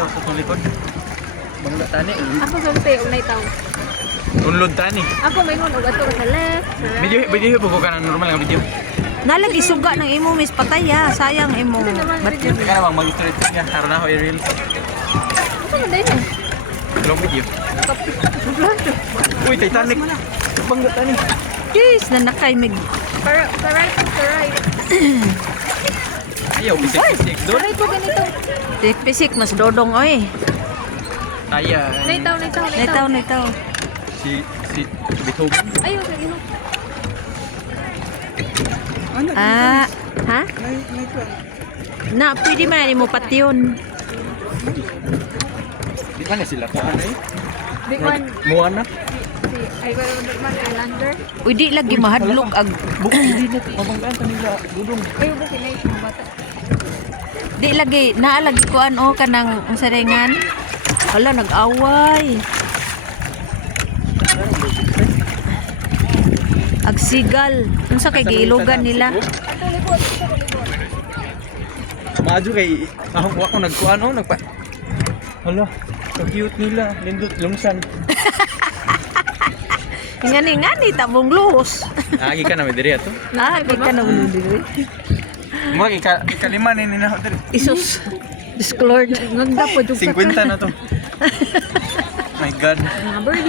to sa tulikod. Bangga tani. Ako sulti, unay tao. Unlod tani. Ako may nun, ugato sa left. Video po ka ng normal nga video. Nalagi suga ng imo mis patay ha. Sayang imo. Ba't yun? Kaya namang mag-straight nga. Tara na ako i-reels. Ito man din eh. Long video. Uy, Titanic. Bangga tani. Jeez, nanakay mig. Sa right. Ayaw, bisik-bisik Sa doon. right po ganito. Pisik mas dodong oy. Ayan. Naitaw. Si Beethoven. Ayaw, ganito. Ah, ha? Na, pwede man mo pati yun. Di ba na sila ka ano eh? Big one. Moana? Ay, ba yung man, Islander? Pwede lagi mahadlok ag Bukan, hindi na. Mabanggaan ka nila. Dudong. Ayaw ba sinay, mga bata. di lagi naalagi ko ano kanang sarengan. Wala nag-away. Agsigal. Unsa kay giilugan nila? Ato, libot. Maadyo kay ako nagkuan oh nagpa. Hala, so cute nila. Lindot lungsan. Ngani tabong luhos. Agi ka na may diri ato. Ah, kay ka na diri. Mo ikalima ni na hotel. Isus. Disclord. Ngagda po, 50 na to. My god.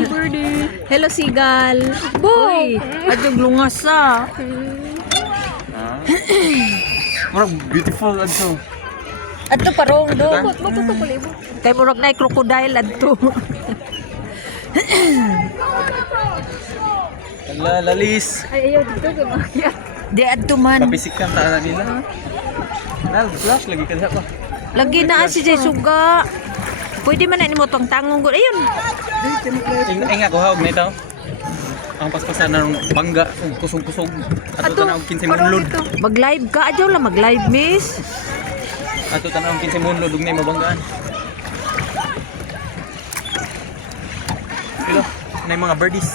Birdie. Hello Sigal. Boy, adjog lungas sa. Murag beautiful adto. Adto parong do. Libot, matuto ko libot. Kay murag na crocodile adto. Hala, lalis. Ay, ayaw dito, gumaya. Di adto man. Papisik ka ta nila. Flash lagi ka pa. Lagi na si Jay Suga. Pwede man na nimo tong tangong gud. Ayun. Inga ko hawag na ito. Ang paspasan ng bangga, kusog-kusog. Ato tanawag 15 munlod. Mag-live ka adyo lang mag-live miss. Ato tanawag 15 munlod ug nay mabanggaan. Hello, nay mga birdies.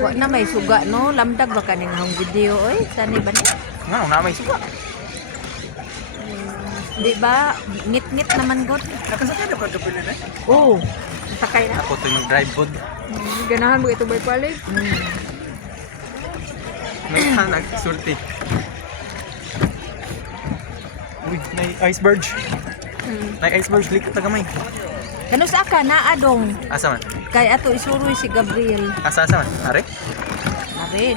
Wa na may suga no. Lamdag ba kaning hang video oy? Sani ba ni? Nga, na may suga. Di ba? Ngit-ngit naman gud. Nakasakay na ba ito pila na? Oh. Sakay na. Ako ito yung drive pod. Ganahan mo ito by palig. May hanag, surti. Uy, may iceberg. May iceberg, likot na kamay. Kano sa ka na adong Asa man? kay ato isuroy si Gabriel. Asa man? Are? Arid.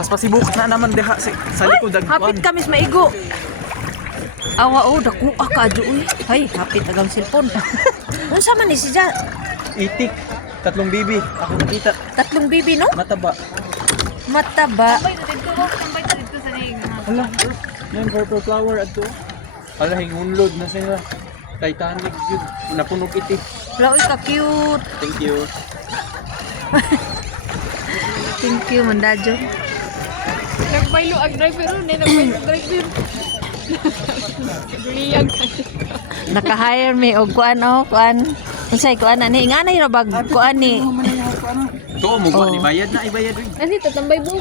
Pasibuk na naman deha sa likod Hapit kamis maigo. Awa oh dako ka adyo uy. Hay, hapit agang cellphone. Unsa man ni siya? Itik, 3 bibi. Ako nakita. 3 bibi no? Mataba. Mataba. Tambay dito sa ning. Hala, yan purple flower ato. Hala, hingunlod na sila. Titanic yun. Napunog iti. Laoy ka cute. Thank you. Thank you Mandajo. Nagbaylo ang driver ron, nagbaylo ang driver. Guliyag. Naka-hire me og kuan oh, kuan. Unsay kuan ani? Nganay ra bag kuan ni. To mo ba ni bayad na ibayad rin. Kasi tatambay mo.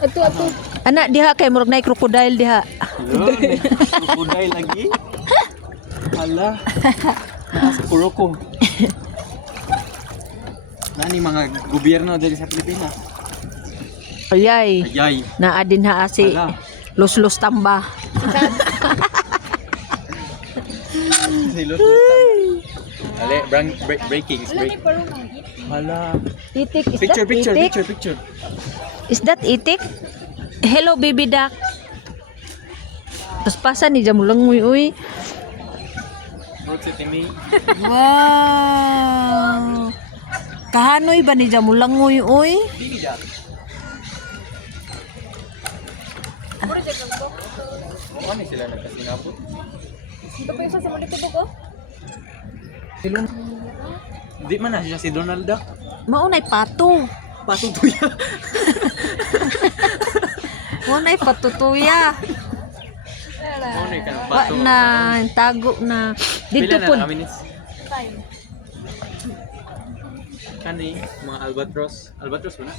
Ato. Ana diha kay murag nay crocodile diha. Kuday lagi. Hala. Nasa kuroko. Nani mga gobyerno diri sa Pilipinas. Ayay. Ayay. Naa din ha si Hala. Los Tamba. Silos Ale, breaking. Break. Hala. Itik is Picture, that picture, itik? picture. Is that itik? Hello baby duck. Paspasan ni jamulang muy uy. Fruit si Timmy. Wow. Kahanoy ba ni jamulang muy uy? Dili dyan. Ano sila nagkasinabot? Ito pa yung sa mga dito ko. Di man na siya si Donald Duck. Maunay pato. Patutuya. Maunay patutuya. Ano yung kanang Wa pato? na tago na dito Pila po. na minutes? Kani, mga albatros. Albatros ba na?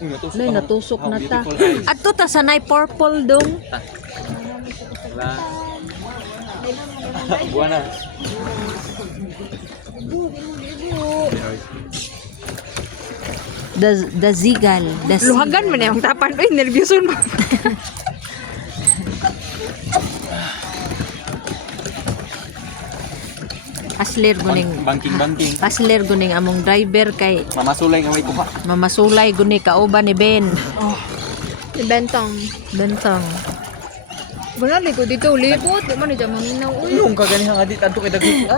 Natusok Nay ako. natusok How na ta. beautiful eyes. Adto ta sanay purple dong. Wala. Buwan na. The zigal. The Luhagan man yung tapan. Uy, nervyoso mo. Pasler guning. Banking. Pasler guning among driver kay Mamasulay nga may kuha. mamasulay guni kauban ni Ben. Bentang. Bentang. Wala ko dito libot. Di man dyan maminaw. Uy. Yung kaganihang adit adto kay dagit.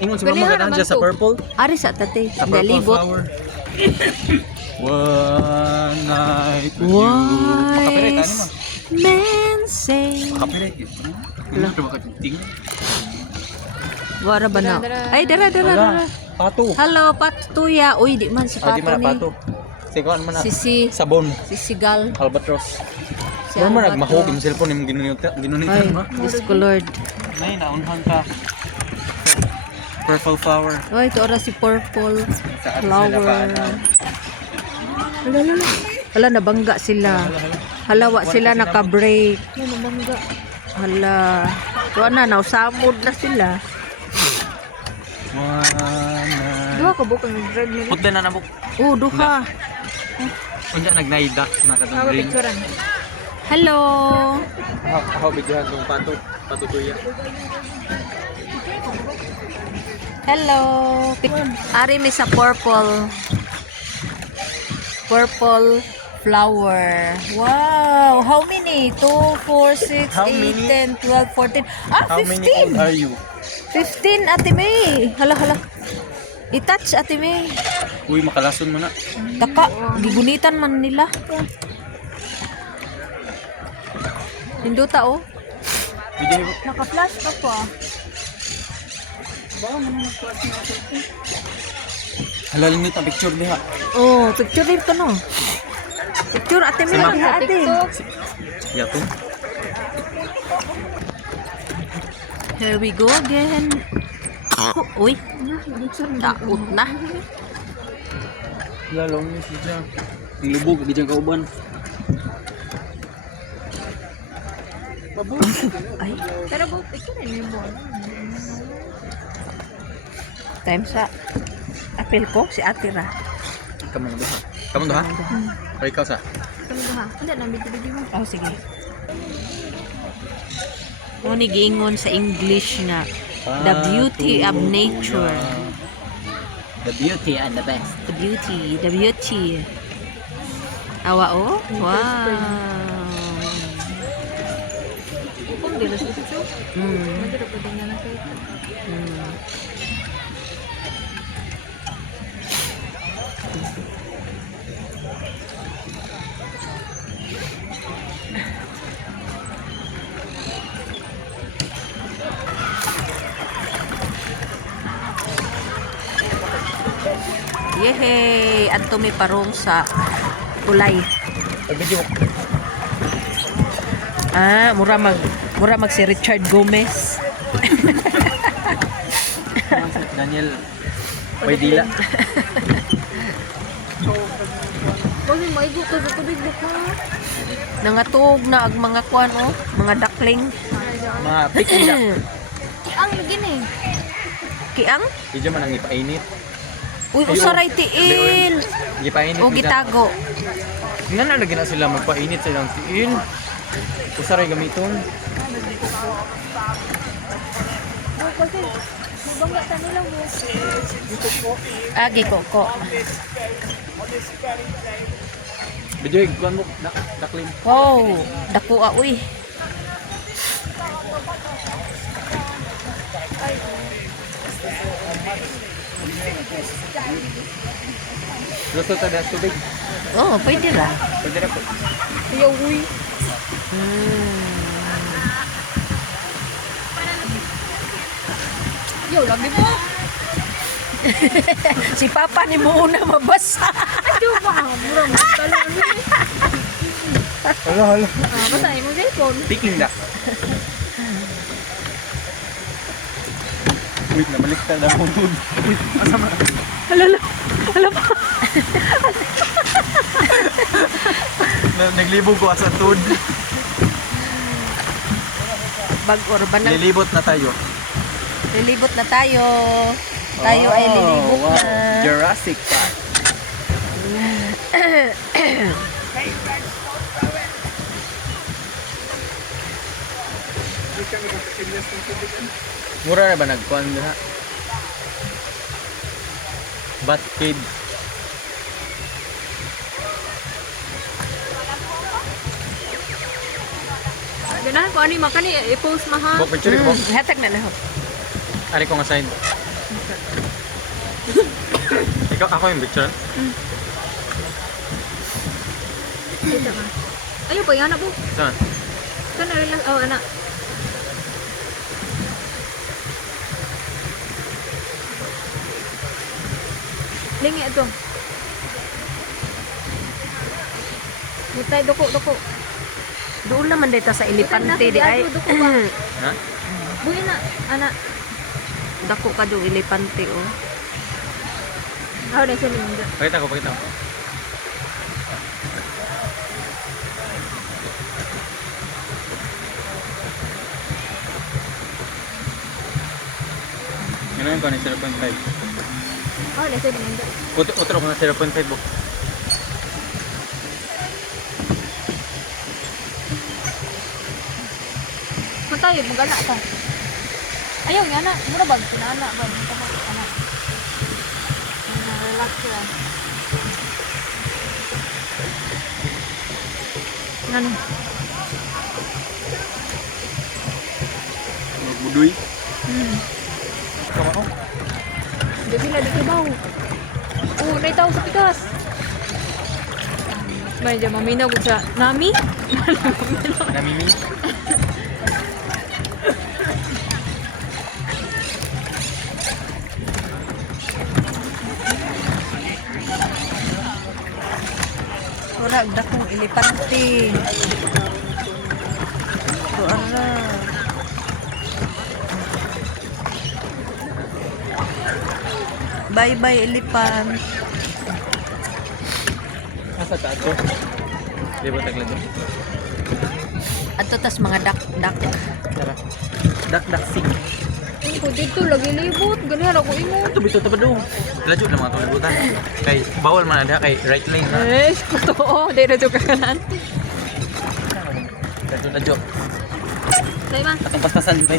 Ingon si mama Ganihan ganahan naman siya sa to. purple. Ari sa tate. Sa purple Galibot. flower. One night with you. Makapirit, ano mo? Men say. Makapirit. Ano ito makating? Wara ba na? Dara. Ay, dara. Pato. Hello, Patuya. Uy, di man si Ah, di Pato man na ni. pato. Sikuan man na. Si Sabon. Sigal. Albatros. Si Wala man Albatros. nagmahog yung cellphone yung ginunitan Ay, mo. Diyos ko Lord. Nay, naunhan ka. Purple flower. Uy, ito ora si Purple Sa Flower. Hala, nabangga sila. Halawa sila naka-break. Ano mangga. Hala. Tuwa na, nausamod na sila. Duha ka bukang drive nila. Put din na nabuk. Duha. Kung dyan nagnaidak na Hawa katong ring. picturean. Hello. How bigyan itong pato? Patutuya. Hello. Ari mi sa purple. Purple flower. Wow. How many? 2, 4, 6, How 8, many? 10, 12, 14. How 15. many old are you? 15, Ate May. Hala. I-touch, Ate May. Uy, makalason mo na. Taka, gigunitan man nila. Hinduta, oh. Video mo. Naka-flash ka pa. Halalin nyo itang picture diha. Oh, picture rin to, no? Picture, Ate May. Sama. Diha, Ate. Yato. Here we go again. Uy, takot na. Lalong niyo siya. Ang lubog, di dyan kauban. Ay, Pero buk, ikaw rin yung buwan. time sa apel ko, si Ate Ra. Kamang doha. Kamang doha? Ay, ikaw sa? Kami duha. Hindi, nambiti-biti mo. Oh, sige. Ni giingon sa English nga, the beauty of nature. The beauty and the best. The beauty. Awa, oh? Wow. Kung di lang sa Mm. Madara pa din na nakita. Mm. Yehey! Adto may parong sa kulay. Ay, video mo. Mura mag si Richard Gomez. Daniel Baydila. Kasi maigo ka sa tubig buka. Nangatog na ang mga kuan, oh, mga duckling. Mga picnic na. Ang gini. Kiang? Video man ang ipainit. Uy, Ay, usaray oh. tiil. Ipainit. O gitago. Nga na lagi na sila magpainit silang tiil. Usaray gamiton. Kasi, mabangga ta nila mo. Agi koko. Video iguan mo. Daklim. Wow, dako uy. Luto ta na tubig. Oh, pwede ra. Pwede na po. Kuya, uy. Yo, lagi mo. Si Papa ni mo una mabasa. Ado ba? Murang talon. Hala. Basahin mo cellphone. Tikling na. Wait na, baliktad na mo. Wait, asama. Hala pa. Naglibog ko asa tud. bag-or banang Lilibot na tayo. lilibot na tayo. Tayo ay lilibot wow. na. Jurassic Park. Mura na ba nagkuhan na? Batcave. Ganahan ko ani makani i-post maha. Bo picture ko. Hatag na na. Ari ko nga sign. Ikaw ako yung picture. Kita ka. Ayo pa yana po. Saan? Kana rin lang anak. Lingi ito. Mutay doko. Doon naman dito sa Elepante di ay. Doko ba? Ha? Buhi na anak. Dako ka do Elepante oh. Aw na siya nindot. Pakita ko. Ano yung kanin 0.5? Aw na siya nindot. Utro ko na 0.5 bo. Mutay magana ta. Ayaw nga na, mura bag pinana ba dito mo anak. Relax lang. Ngani? Magbudoy. Kamu ako? Dili na dito baw. Oh, naitaw sa pikas. May diyan maminaw ko sa nami. Namimi? Wala dakong Elepante. So ara. Bye elephant. Asa ta ato? Di ba taglago? Ato tas mga dak. Tara. Dak sing. Ko dito lagi libot, ganyan ako imo. Ito bito ta ba do? Lajo na mga tulibutan. Kay bawal man ada kay right lane ha. Eh, totoo, di na joke kanan. Lajo. Dai ma. Atong paspasan pa.